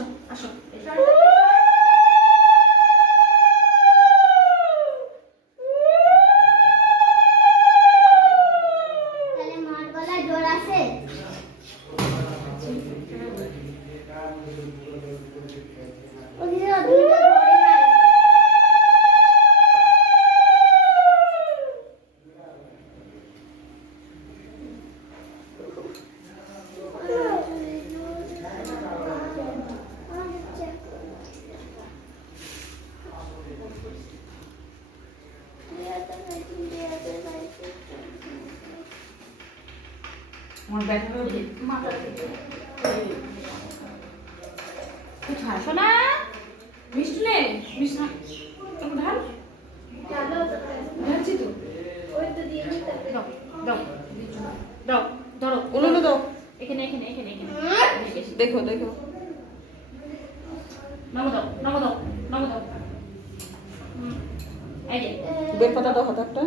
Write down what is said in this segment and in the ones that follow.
আসো আসো তাহলে মার গলায় জোর আছে। ওদিকে দুইটা ধরে নাই। আমার ব্যথা হয়ে মাথা থেকে কোথায় আসো না মিষ্টি নেই মিষ্টি ঢাল ঢালছি তো দাও দাও দাও ধরো উলুলু দাও। এখানে এখানে এখানে এখানে দেখো দেখো। নামো দাও নামো দাও নামো দাও এই যে বেলপাতা দাও হাতে একটা।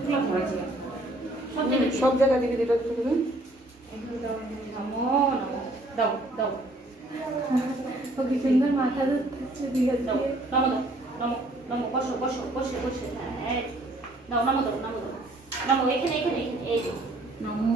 এগুলো ধরেছে সব জায়গায় সব জায়গায় দিকে দিতে দিতে এগুলো দাও নামো নামো দাও দাও ওকে সুন্দর মাথা ধরছে দিয়ে দাও নামো দাও নামো নামো বসো বসো বসে বসে হ্যাঁ দাও নামো দাও নামো দাও নামো এখানে এখানে এখানে এই যে নামো